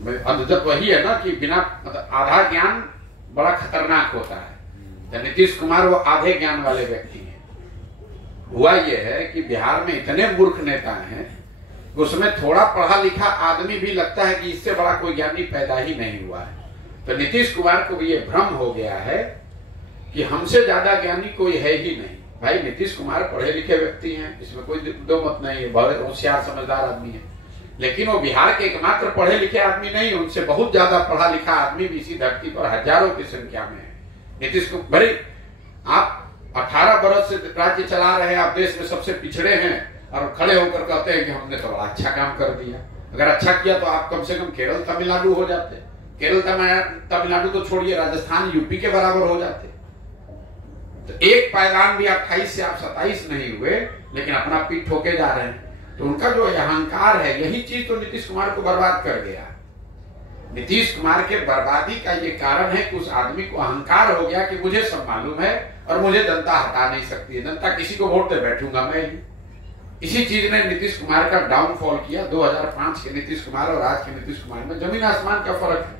जब वही है ना कि बिना मतलब आधा ज्ञान बड़ा खतरनाक होता है। तो नीतीश कुमार वो आधे ज्ञान वाले व्यक्ति हैं। हुआ ये है कि बिहार में इतने मूर्ख नेता हैं, उसमें थोड़ा पढ़ा लिखा आदमी भी लगता है कि इससे बड़ा कोई ज्ञानी पैदा ही नहीं हुआ है। तो नीतीश कुमार को भी ये भ्रम हो गया है कि हमसे ज्यादा ज्ञानी कोई है ही नहीं। भाई नीतीश कुमार पढ़े लिखे व्यक्ति हैं, इसमें कोई दो मत नहीं है, बहुत होशियार समझदार आदमी है, लेकिन वो बिहार के एकमात्र पढ़े लिखे आदमी नहीं, उनसे बहुत ज्यादा पढ़ा लिखा आदमी भी इसी धरती पर हजारों की संख्या में है। नीतीश कुमार, आप 18 बरस से राज्य चला रहे हैं, आप देश में सबसे पिछड़े हैं और खड़े होकर कहते हैं कि हमने तो बड़ा अच्छा काम कर दिया। अगर अच्छा किया तो आप कम से कम केरल तमिलनाडु हो जाते। केरल तमिलनाडु तो छोड़िए, राजस्थान यूपी के बराबर हो जाते। तो एक पायदान भी 28 से आप 27 नहीं हुए, लेकिन अपना पीठ ठोके जा रहे हैं। तो उनका जो अहंकार है, यही चीज तो नीतीश कुमार को बर्बाद कर गया। नीतीश कुमार के बर्बादी का ये कारण है कि उस आदमी को अहंकार हो गया कि मुझे सब मालूम है और मुझे जनता हटा नहीं सकती है, जनता किसी को वोट दे बैठूंगा मैं ही। इसी चीज ने नीतीश कुमार का डाउनफॉल किया। 2005 के नीतीश कुमार और आज के नीतीश कुमार में जमीन आसमान का फर्क है।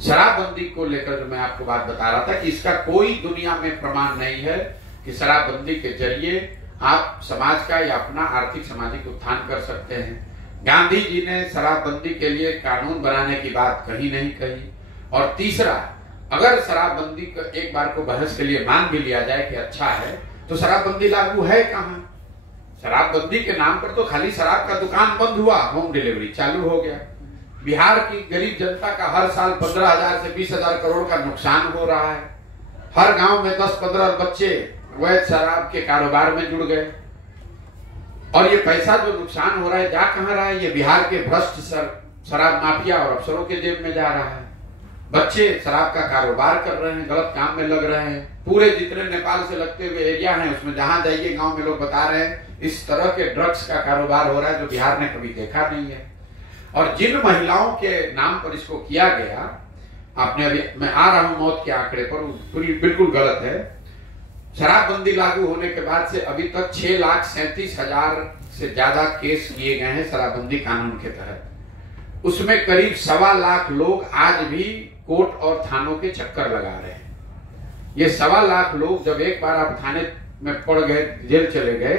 शराबबंदी को लेकर जो मैं आपको बात बता रहा था कि इसका कोई दुनिया में प्रमाण नहीं है कि शराबबंदी के जरिए आप समाज का या अपना आर्थिक सामाजिक उत्थान कर सकते हैं। गांधी जी ने शराबबंदी के लिए कानून बनाने की बात कहीं नहीं कही। और तीसरा, अगर शराबबंदी को एक बार को बहस के लिए मान भी लिया जाए कि अच्छा है, तो शराबबंदी लागू है कहां? शराबबंदी के नाम पर तो खाली शराब का दुकान बंद हुआ, होम डिलीवरी चालू हो गया। बिहार की गरीब जनता का हर साल 15,000 से 20,000 करोड़ का नुकसान हो रहा है। हर गांव में 10-15 बच्चे अवैध शराब के कारोबार में जुड़ गए। और ये पैसा जो नुकसान हो रहा है जा कहां रहा है? ये बिहार के भ्रष्ट शराब माफिया और अफसरों के जेब में जा रहा है। बच्चे शराब का कारोबार कर रहे हैं, गलत काम में लग रहे हैं। पूरे जितने नेपाल से लगते हुए एरिया हैं, उसमें जहां जाइए गांव में लोग बता रहे हैं इस तरह के ड्रग्स का कारोबार हो रहा है जो बिहार ने कभी देखा नहीं है। और जिन महिलाओं के नाम पर इसको किया गया, आपने अभी, मैं आ रहा हूं मौत के आंकड़े पर, बिल्कुल गलत है। शराबबंदी लागू होने के बाद से अभी तक 6,37,000 से ज्यादा केस किए गए हैं शराबबंदी कानून के तहत। उसमें करीब 1.25 लाख लोग आज भी कोर्ट और थानों के चक्कर लगा रहे हैं। ये 1.25 लाख लोग जब एक बार आप थाने में पड़ गए, जेल चले गए,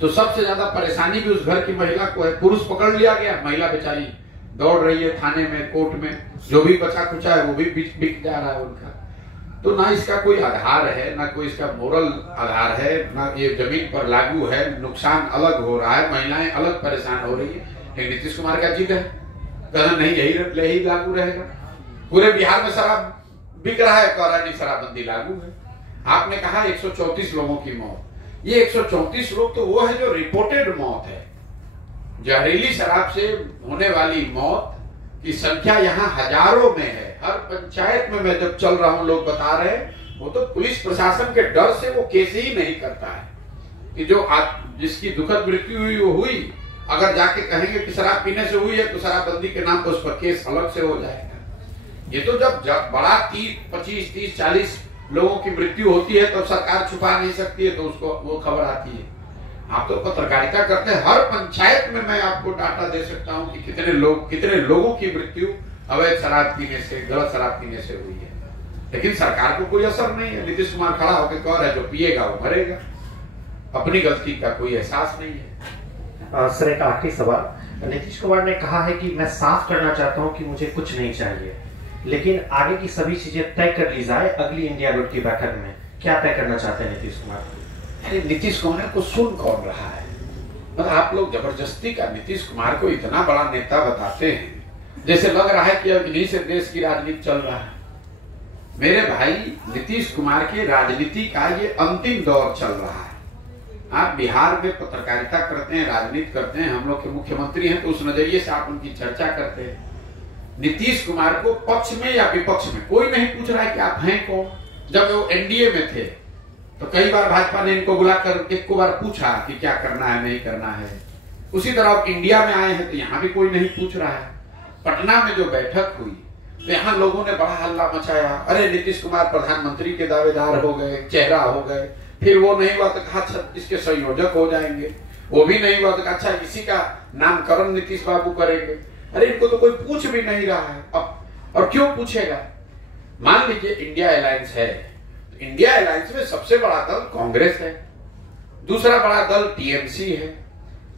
तो सबसे ज्यादा परेशानी भी उस घर की महिला को है। पुरुष पकड़ लिया गया, महिला बेचारी दौड़ रही है थाने में, कोर्ट में, जो भी बचा खुचा है वो भी बिक जा रहा है उनका। तो ना इसका कोई आधार है, ना कोई इसका मोरल आधार है, ना ये जमीन पर लागू है। नुकसान अलग हो रहा है, महिलाएं अलग परेशान हो रही है। लेकिन नीतीश कुमार का जिद है, कहना नहीं यही लागू रहेगा। पूरे बिहार में शराब बिक रहा है, कह रहा नहीं शराबबंदी लागू है। आपने कहा 134 लोगों की मौत। ये 134 लोग तो वो है जो रिपोर्टेड मौत है। जहरीली शराब से होने वाली मौत की संख्या यहाँ हजारों में है। हर पंचायत में मैं जब चल रहा हूं, लोग बता रहे हैं वो तो पुलिस प्रशासन के डर से वो केस ही नहीं करता है कि जो जिसकी दुखद मृत्यु हुई वो हुई। अगर जाके कहेंगे कि शराब पीने से हुई है तो शराबबंदी के नाम पर उस पर केस अलग से हो जाएगा। ये तो जब बड़ा 25, 30, 40 लोगों की मृत्यु होती है तो सरकार छुपा नहीं सकती है, तो उसको वो खबर आती है। आप तो पत्रकारिता करते हैं, हर पंचायत में मैं आपको डाटा दे सकता हूं कि कितने लोगों की मृत्यु अवैध शराब पीने से, गलत शराब पीने से हुई है। लेकिन सरकार को कोई असर नहीं है। नीतीश कुमार खड़ा होकर कह रहा है जो पिएगा वो मरेगा। अपनी गलती का कोई एहसास नहीं है। सर, एक आखिरी सवाल। नीतीश कुमार ने कहा है कि मैं साफ करना चाहता हूं कि मुझे कुछ नहीं चाहिए, लेकिन आगे की सभी चीजें तय कर ली जाए अगली इंडिया गुट की बैठक में। क्या तय करना चाहते हैं नीतीश कुमार? अरे नीतीश कुमार को सुन कौन रहा है? मतलब आप लोग जबरदस्ती का नीतीश कुमार को इतना बड़ा नेता बताते हैं, जैसे लग रहा है कि अब इन्हीं से देश की राजनीति चल रहा है। मेरे भाई, नीतीश कुमार की राजनीति का ये अंतिम दौर चल रहा है। आप बिहार में पत्रकारिता करते हैं, राजनीति करते हैं, हम लोग के मुख्यमंत्री हैं, तो उस नजरिए से आप उनकी चर्चा करते हैं। नीतीश कुमार को पक्ष में या विपक्ष में कोई नहीं पूछ रहा है कि आप हैं कौन। जब वो एनडीए में थे तो कई बार भाजपा ने इनको बुलाकर एक बार पूछा कि क्या करना है, नहीं करना है। उसी तरह आप इंडिया में आए हैं तो यहाँ भी कोई नहीं पूछ रहा है। पटना में जो बैठक हुई तो यहाँ लोगों ने बड़ा हल्ला मचाया, अरे नीतीश कुमार प्रधानमंत्री के दावेदार हो गए, चेहरा हो गए। फिर वो नहीं हुआ तो कहा इसके संयोजक हो जाएंगे। वो भी नहीं हुआ तो अच्छा इसी का नामकरण नीतीश बाबू करेंगे। अरे इनको तो कोई पूछ भी नहीं रहा है अब, और क्यों पूछेगा। मान लीजिए इंडिया अलायंस है, इंडिया अलायंस में सबसे बड़ा दल कांग्रेस है, दूसरा बड़ा दल टीएमसी है,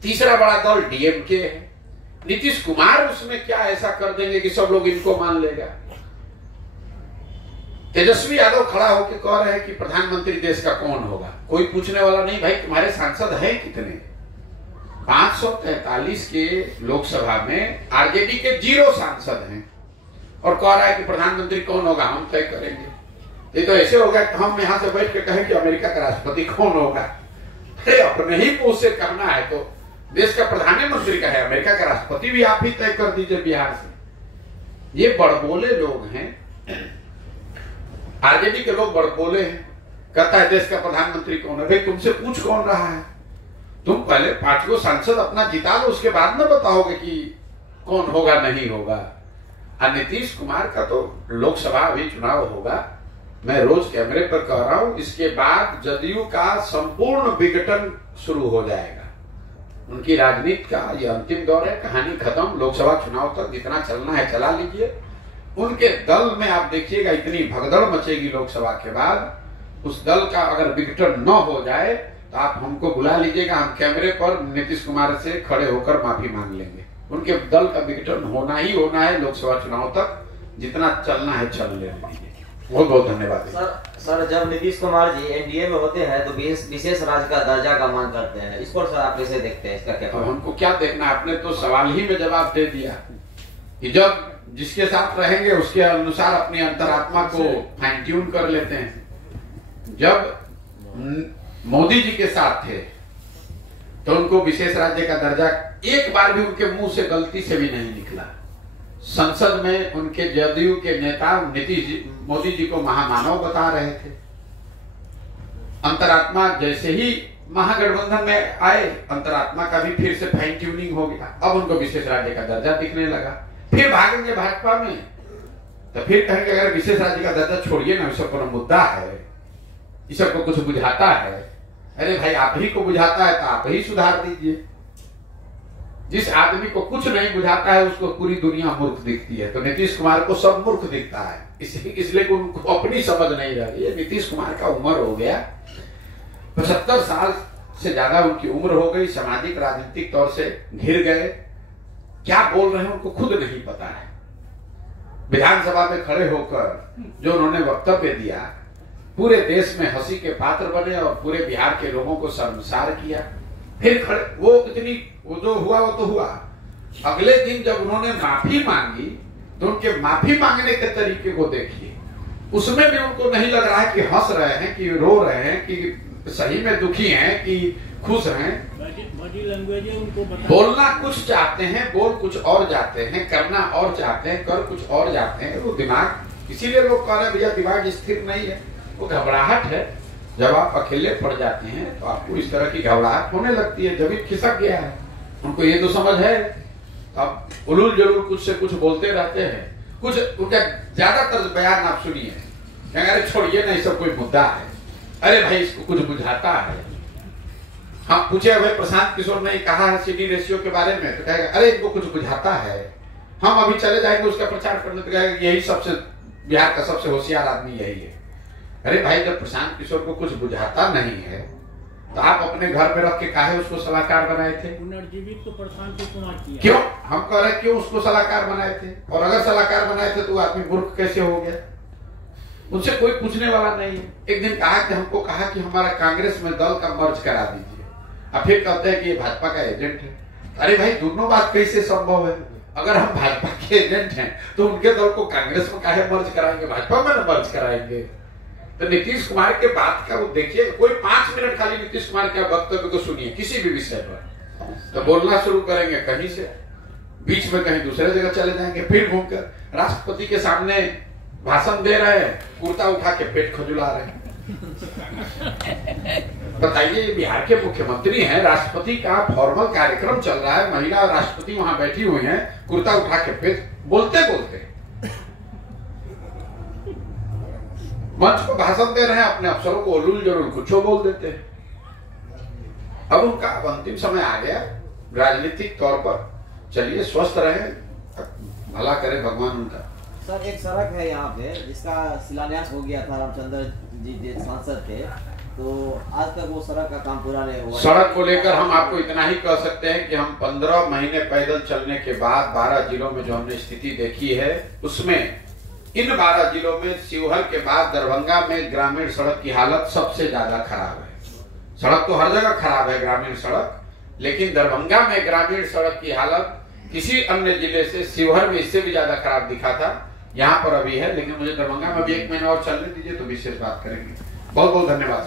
तीसरा बड़ा दल डीएमके है। नीतीश कुमार उसमें क्या ऐसा कर देंगे कि सब लोग इनको मान लेगा। तेजस्वी यादव खड़ा होकर कह रहे हैं कि प्रधानमंत्री देश का कौन होगा, कोई पूछने वाला नहीं। भाई तुम्हारे सांसद हैं कितने? 543 के लोकसभा में आरजेडी के 0 सांसद हैं, और कह रहा है कि प्रधानमंत्री कौन होगा हम तय करेंगे। ये तो ऐसे होगा कि हम यहां से बैठ के कहें कि अमेरिका का राष्ट्रपति कौन होगा। अरे अपने ही मुंह से करना है तो देश का प्रधानमंत्री का है, अमेरिका का राष्ट्रपति भी आप ही तय कर दीजिए बिहार से। ये बड़बोले लोग हैं, आरजेडी के लोग बड़बोले हैं। कहता है देश का प्रधानमंत्री कौन है। भाई तुमसे पूछ कौन रहा है? तुम पहले 5 सांसद अपना जिता लो, उसके बाद में बताओगे कि कौन होगा नहीं होगा। और नीतीश कुमार का तो लोकसभा अभी चुनाव होगा, मैं रोज कैमरे पर कह रहा हूं, इसके बाद जदयू का संपूर्ण विघटन शुरू हो जाएगा। उनकी राजनीति का ये अंतिम दौर है, कहानी खत्म। लोकसभा चुनाव तक जितना चलना है चला लीजिए। उनके दल में आप देखिएगा इतनी भगदड़ मचेगी लोकसभा के बाद। उस दल का अगर विघटन न हो जाए तो आप हमको बुला लीजिएगा, हम कैमरे पर नीतीश कुमार से खड़े होकर माफी मांग लेंगे। उनके दल का विघटन होना ही होना है लोकसभा चुनाव तक, जितना चलना है चल लेने दीजिए। बहुत बहुत धन्यवाद। सर जब नीतीश कुमार जी एनडीए में होते हैं तो विशेष राज्य का दर्जा का मांग करते हैं, इसको सर आप कैसे देखते हैं? इसका क्या? अब हमको क्या देखना, आपने तो सवाल ही में जवाब दे दिया कि जब जिसके साथ रहेंगे उसके अनुसार अपनी अंतरात्मा को फाइन ट्यून कर लेते हैं। जब मोदी जी के साथ थे तो उनको विशेष राज्य का दर्जा एक बार भी उनके मुंह से गलती से भी नहीं निकला। संसद में उनके जदयू के नेता मोदी जी को महामानव बता रहे थे। अंतरात्मा जैसे ही महागठबंधन में आए, अंतरात्मा का भी फिर से फाइन ट्यूनिंग हो गया। अब उनको विशेष राज्य का दर्जा दिखने लगा। फिर भागेंगे भाजपा में तो फिर कहेंगे अगर विशेष राज्य का दर्जा छोड़िए ना, इसको कोई मुद्दा है, इस सबको कुछ बुझाता है। अरे भाई आप ही को बुझाता है तो आप ही सुधार दीजिए। जिस आदमी को कुछ नहीं बुझाता है उसको पूरी दुनिया मूर्ख दिखती है। तो नीतीश कुमार को सब मूर्ख दिखता है, इसलिए उनको अपनी समझ नहीं रही है। नीतीश कुमार का उम्र हो गया, 75 साल से ज्यादा उनकी उम्र हो गई, सामाजिक राजनीतिक तौर से घिर गए। क्या बोल रहे हैं उनको खुद नहीं पता है। विधानसभा में खड़े होकर जो उन्होंने वक्तव्य दिया, पूरे देश में हंसी के पात्र बने और पूरे बिहार के लोगों को शर्मसार किया। फिर खड़े वो जो हुआ वो तो हुआ। अगले दिन जब उन्होंने माफी मांगी तो उनके माफी मांगने के तरीके को देखिए, उसमें भी उनको नहीं लग रहा है कि हंस रहे हैं कि रो रहे हैं कि सही में दुखी हैं कि खुश हैं। बॉडी लैंग्वेज है उनको बोलना कुछ चाहते हैं, बोल कुछ और जाते हैं, करना और चाहते हैं, कर कुछ और जाते हैं। वो दिमाग, इसीलिए लोग कह रहे हैं भैया दिमाग स्थिर नहीं है, वो घबराहट है। जब आप अकेले पड़ जाते हैं तो आपको इस तरह की घबराहट होने लगती है। जब खिसक गया है, उनको ये तो समझ है, अब उलूल जरूर कुछ से कुछ बोलते रहते हैं। कुछ उनका ज्यादातर बयान आप सुनिए, अरे छोड़िए ना, सब कोई मुद्दा है, अरे भाई इसको कुछ बुझाता है। हाँ पूछे भाई प्रशांत किशोर ने कहा है सीडी रेशियो के बारे में, तो कहेगा अरे इनको कुछ बुझाता है, हम अभी चले जाएंगे उसका प्रचार करने, तो कहेगा यही सबसे बिहार का सबसे होशियार आदमी यही है। अरे भाई जब प्रशांत किशोर को कुछ बुझाता नहीं है तो आप अपने घर में रख के काहे उसको सलाहकार बनाए थे? पुनर्जीवित तो प्रशांत कुमार किया। क्यों? हम कह रहे क्यों उसको सलाहकार बनाए थे? और अगर सलाहकार बनाए थे तो वो आदमी मूर्ख कैसे हो गया? उनसे कोई पूछने वाला नहीं है। एक दिन कहा कि हमको कहा कि हमारा कांग्रेस में दल का मर्ज करा दीजिए, अब फिर कहते हैं कि ये भाजपा का एजेंट है। अरे भाई दोनों बात कैसे संभव है? अगर हम भाजपा के एजेंट हैं तो उनके दल को कांग्रेस में काहे मर्ज कराएंगे, भाजपा में न मर्ज कराएंगे। तो नीतीश कुमार के बात का वो देखिए, कोई 5 मिनट खाली नीतीश कुमार के वक्तव्य को सुनिए किसी भी विषय पर, तो बोलना शुरू करेंगे कहीं से, बीच में कहीं दूसरे जगह चले जाएंगे, फिर घूमकर राष्ट्रपति के सामने भाषण दे रहे हैं, कुर्ता उठा के पेट खजुला रहे हैं। बताइए, बिहार के मुख्यमंत्री हैं, राष्ट्रपति का फॉर्मल कार्यक्रम चल रहा है, महिला राष्ट्रपति वहां बैठी हुई हैं, कुर्ता उठा के पेट, बोलते बोलते मंच पर भाषण दे रहे हैं, अपने अफसरों को उलूल जरूर कुछ बोल देते हैं। अब उनका अंतिम समय आ गया राजनीतिक तौर पर। चलिए स्वस्थ रहे, भला करे भगवान उनका। सर एक सड़क है यहाँ पे जिसका शिलान्यास हो गया था, रामचंद्र जी सांसद थे, तो आज तक वो सड़क का काम पूरा नहीं हुआ। सड़क को लेकर हम आपको इतना ही कह सकते हैं कि हम 15 महीने पैदल चलने के बाद 12 जिलों में जो हमने स्थिति देखी है, उसमें इन 12 जिलों में शिवहर के बाद दरभंगा में ग्रामीण सड़क की हालत सबसे ज्यादा खराब है। सड़क तो हर जगह खराब है ग्रामीण सड़क, लेकिन दरभंगा में ग्रामीण सड़क की हालत किसी अन्य जिले से शिवहर में इससे भी ज्यादा खराब दिखा था। यहाँ पर अभी है, लेकिन मुझे दरभंगा में अभी 1 महीना और चलने दीजिए तो विशेष बात करेंगे। बहुत बहुत धन्यवाद।